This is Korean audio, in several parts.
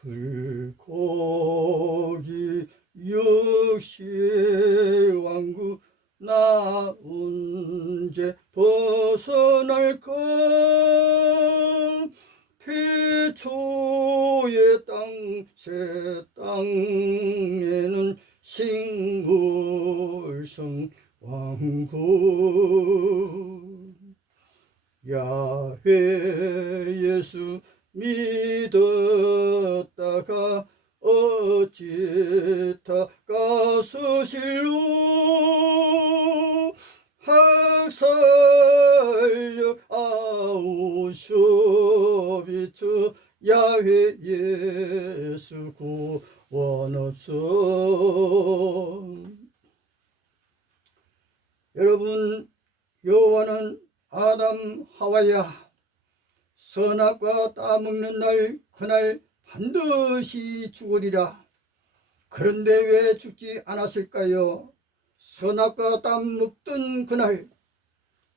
불고기 역시 왕국 나 언제 벗어날 까 태초의 땅 새 땅에는 싱물성 왕국. 야훼 예수 믿었다가 어찌 다 가서실로 학살력 아우쇼비츠 야훼 예수 구원 없어 여러분 여호와는 아담 하와야 선악과 따먹는 날 그날 반드시 죽으리라 그런데 왜 죽지 않았을까요? 선악과 따먹던 그날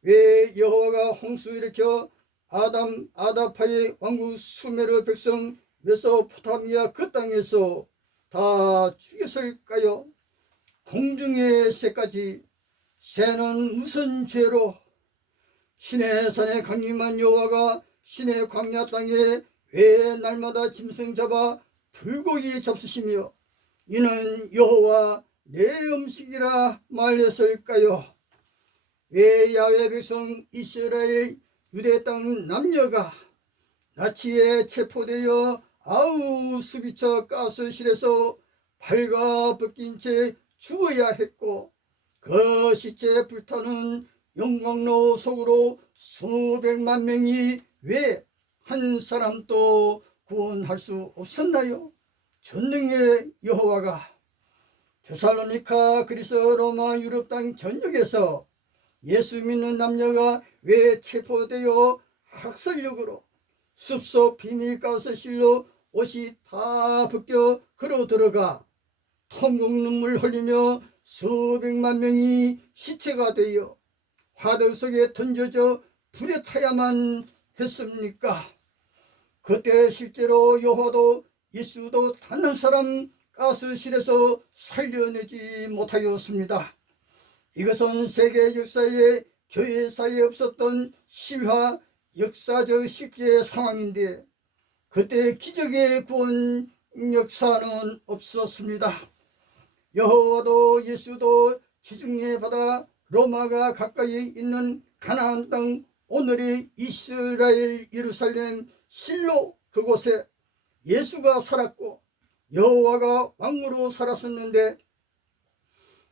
왜 여호와가 홍수 일으켜 아담 아다파의 왕국 수메르 백성 메소포타미아 그 땅에서 다 죽였을까요? 공중의 새까지 새는 무슨 죄로 신의 산에 강림한 여호와가 신의 광야 땅에 왜 날마다 짐승 잡아 불고기 잡수시며 이는 여호와 내 음식이라 말했을까요? 왜 야외 백성 이스라엘 유대 땅 남녀가 나치에 체포되어 아우 수비처 가스실에서 발가 벗긴 채 죽어야 했고 그 시체 불타는 영광로 속으로 수백만 명이 왜 한 사람도 구원할 수 없었나요? 전능의 여호와가 테살로니카 그리스 로마 유럽 땅 전역에서 예수 믿는 남녀가 왜 체포되어 학살력으로 숲속 비밀가스실로 옷이 다 벗겨 걸어 들어가 통곡 눈물 흘리며 수백만 명이 시체가 되어 화덕 속에 던져져 불에 타야만 했습니까? 그때 실제로 여호와도 예수도 단한 사람 가스실에서 살려내지 못하였습니다. 이것은 세계 역사에 교회사에 없었던 실화 역사적 시기의 상황인데 그때 기적의 구원 역사는 없었습니다. 여호와도 예수도 지중해 바다 로마가 가까이 있는 가나안 땅 오늘의 이스라엘 예루살렘 실로 그곳에 예수가 살았고 여호와가 왕으로 살았었는데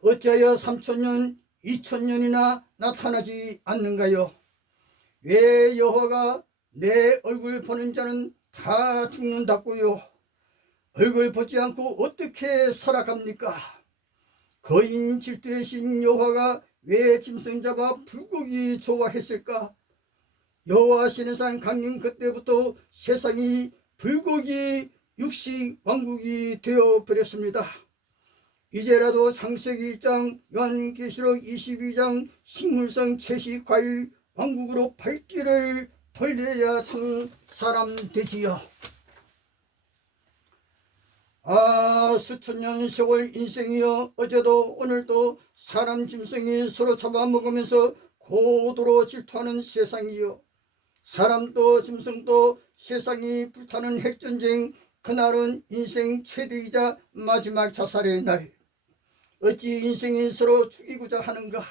어찌하여 3천년 2천년이나 나타나지 않는가요? 왜 여호와가 내 얼굴 보는 자는 다 죽는다고요? 얼굴 보지 않고 어떻게 살아갑니까? 거인 질투의 신 여호와가 왜 짐승 잡아 불고기 좋아했을까? 여호와 신의 산 강림 그때부터 세상이 불고기 육식 왕국이 되어 버렸습니다. 이제라도 창세기 1장, 요한계시록 22장 식물성 채식 과일 왕국으로 발길을 돌려야 참 사람 되지요. 아 수천 년 세월 인생이여 어제도 오늘도 사람 짐승이 서로 잡아먹으면서 고도로 질투하는 세상이요 사람도 짐승도 세상이 불타는 핵전쟁 그날은 인생 최대이자 마지막 자살의 날 어찌 인생이 서로 죽이고자 하는가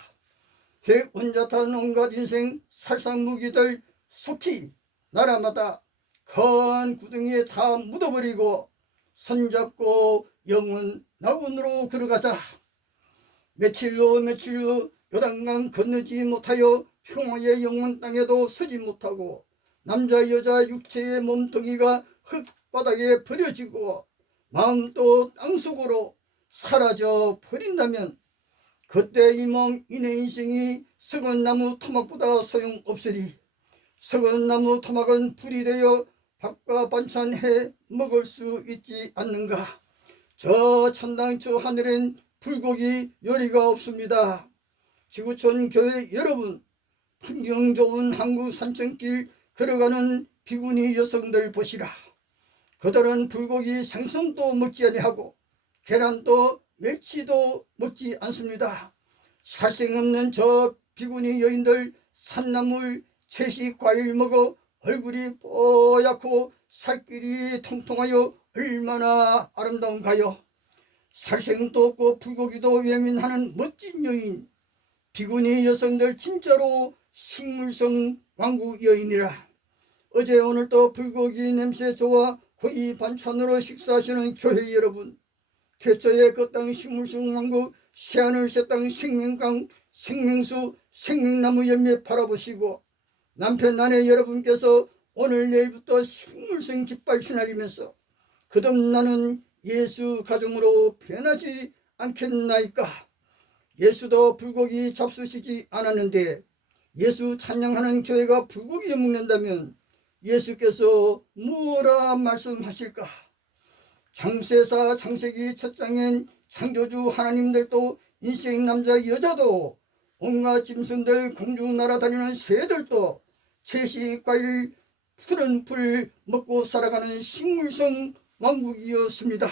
핵 원자탄 온갖 인생 살상무기들 속히 나라마다 큰 구덩이에 다 묻어버리고 손잡고 영원 나군으로 걸어가자. 며칠로 며칠로 요단강 건너지 못하여 평화의 영원 땅에도 서지 못하고 남자 여자 육체의 몸뚱이가 흙바닥에 버려지고 마음도 땅속으로 사라져 버린다면 그때 이몸 이내 인생이 썩은 나무 토막보다 소용없으리 썩은 나무 토막은 불이 되어 밥과 반찬 해 먹을 수 있지 않는가? 저 천당 저 하늘엔 불고기 요리가 없습니다. 지구촌 교회 여러분, 풍경 좋은 한국 산천길 걸어가는 비구니 여성들 보시라. 그들은 불고기 생선도 먹지 아니하고 계란도 멸치도 먹지 않습니다. 살생없는 저 비구니 여인들 산나물 채식 과일 먹어 얼굴이 뽀얗고 살길이 통통하여 얼마나 아름다운가요. 살생도 없고 불고기도 예민하는 멋진 여인 비구니 여성들 진짜로 식물성 왕국 여인이라. 어제 오늘 또 불고기 냄새 좋아 고기 반찬으로 식사하시는 교회 여러분. 태초에 그땅 식물성 왕국 새하늘 새 땅 생명강 생명수 생명나무 열매 바라보시고 남편 아내 여러분께서 오늘 내일부터 식물성 깃발 휘날리면서 거듭나는 예수 가정으로 변하지 않겠나이까. 예수도 불고기 잡수시지 않았는데 예수 찬양하는 교회가 불고기 먹는다면 예수께서 뭐라 말씀하실까 장세사 장세기 첫 장엔 창조주 하나님들도 인생 남자 여자도 온갖 짐승들 공중 날아다니는 새들도 채식 과일 푸른 풀 먹고 살아가는 식물성 왕국이었습니다.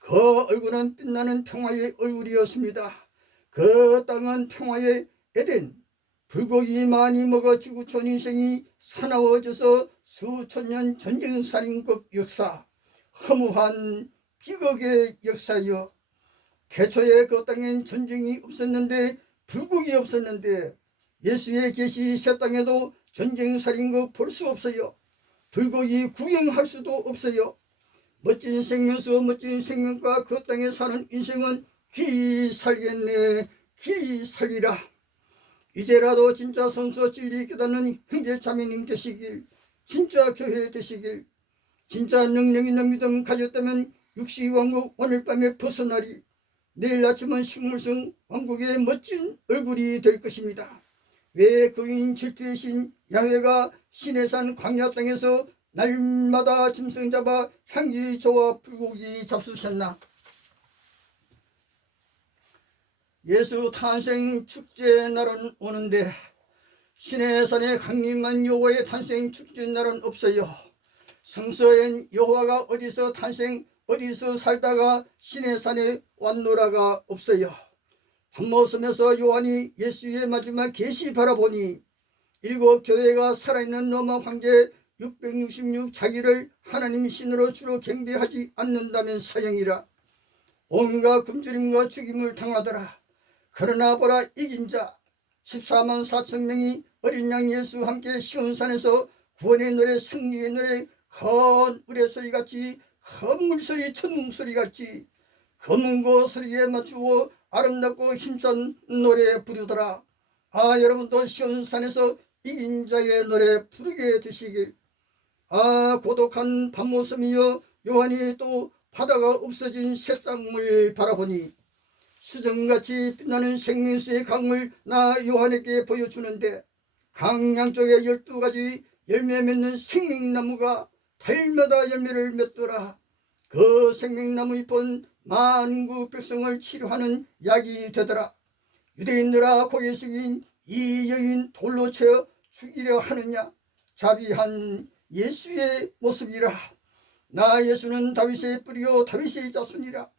그 얼굴은 빛나는 평화의 얼굴이었습니다. 그 땅은 평화의 에덴 불고기 많이 먹어 지구촌 인생이 사나워져서 수천 년 전쟁 살인국 역사 허무한 비극의 역사여. 개초에 그 땅엔 전쟁이 없었는데 불국이 없었는데 예수의 계시 새 땅에도 전쟁 살인국 볼수 없어요. 불국이 구경할 수도 없어요. 멋진 생명수 멋진 생명과 그 땅에 사는 인생은 길이 살겠네 길이 살리라 이제라도 진짜 성서 진리 깨닫는 형제 자매님 되시길 진짜 교회 되시길 진짜 능력 있는 믿음 가졌다면 육시 왕국 오늘 밤에 벗어나리 내일 아침은 식물성 왕국의 멋진 얼굴이 될 것입니다. 왜 그인 질투의 신 야훼가 신의 산 광야 땅에서 날마다 짐승 잡아 향기 저와 불고기 잡수셨나? 예수 탄생 축제 날은 오는데 신의 산에 강림한 여호와의 탄생 축제 날은 없어요. 성서엔 여호와가 어디서 탄생 어디서 살다가 신의 산에 왔노라가 없어요. 밤모섬에서 요한이 예수의 마지막 계시 바라보니 일곱 교회가 살아있는 로마 황제 666 자기를 하나님 신으로 주로 경배하지 않는다면 사형이라 온갖 굶주림과 죽임을 당하더라. 그러나 보라 이긴 자 14만 4천 명이 어린 양 예수 함께 시온산에서 구원의 노래 승리의 노래 큰 우레 소리같이 큰 물소리 천둥소리 같이 검은고 소리에 맞추고 아름답고 힘찬 노래 부르더라. 아 여러분도 시온산에서 이긴 자의 노래 부르게 되시길. 아 고독한 밤모섬이여 요한이 또 바다가 없어진 새땅을 바라보니 수정같이 빛나는 생명수의 강물 나 요한에게 보여주는데 강 양쪽에 열두 가지 열매 맺는 생명나무가 달마다 열매를 맺더라. 그 생명나무 잎은 만국 백성을 치료하는 약이 되더라. 유대인들아 고개 숙인 이 여인 돌로 채어 죽이려 하느냐 자비한 예수의 모습이라. 나 예수는 다윗의 뿌리요 다윗의 자손이라.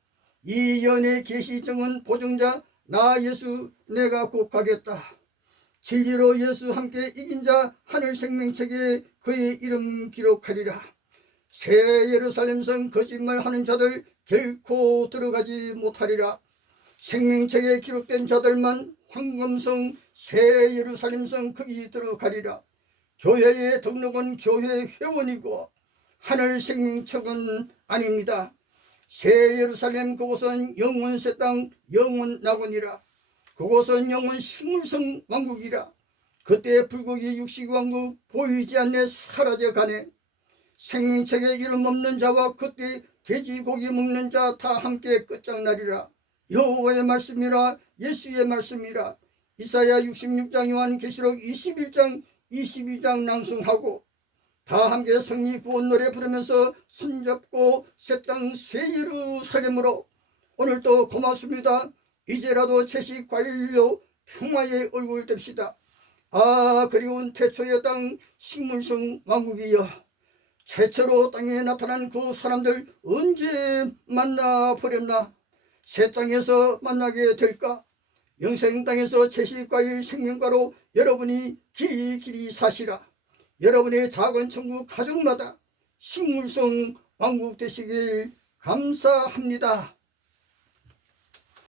이 연의 계시정은 보정자 나 예수 내가 곡하겠다. 진리로 예수 함께 이긴 자 하늘 생명책에 그의 이름 기록하리라. 새 예루살렘성 거짓말하는 자들 결코 들어가지 못하리라. 생명책에 기록된 자들만 황금성 새 예루살렘성 거기 들어가리라. 교회의 등록은 교회 회원이고 하늘 생명책은 아닙니다. 새 예루살렘 그곳은 영원 새 땅 영원 낙원이라. 그곳은 영원 식물성 왕국이라. 그때 불고기 육식 왕국 보이지 않네 사라져 가네. 생명책에 이름 없는 자와 그때 돼지고기 먹는 자 다 함께 끝장나리라. 여호와의 말씀이라 예수의 말씀이라. 이사야 66장 요한계시록 21장 22장 낭송하고 다 함께 승리 구원 노래 부르면서 손잡고 새 땅 새 예루살렘으로 오늘도 고맙습니다. 이제라도 채식 과일로 평화의 얼굴 됩시다. 아 그리운 태초의 땅 식물성 왕국이여 최초로 땅에 나타난 그 사람들 언제 만나보렵나 새 땅에서 만나게 될까 영생 땅에서 채식과일 생명과로 여러분이 길이 길이 사시라 여러분의 작은 천국 가족마다 식물성 왕국 되시길 감사합니다.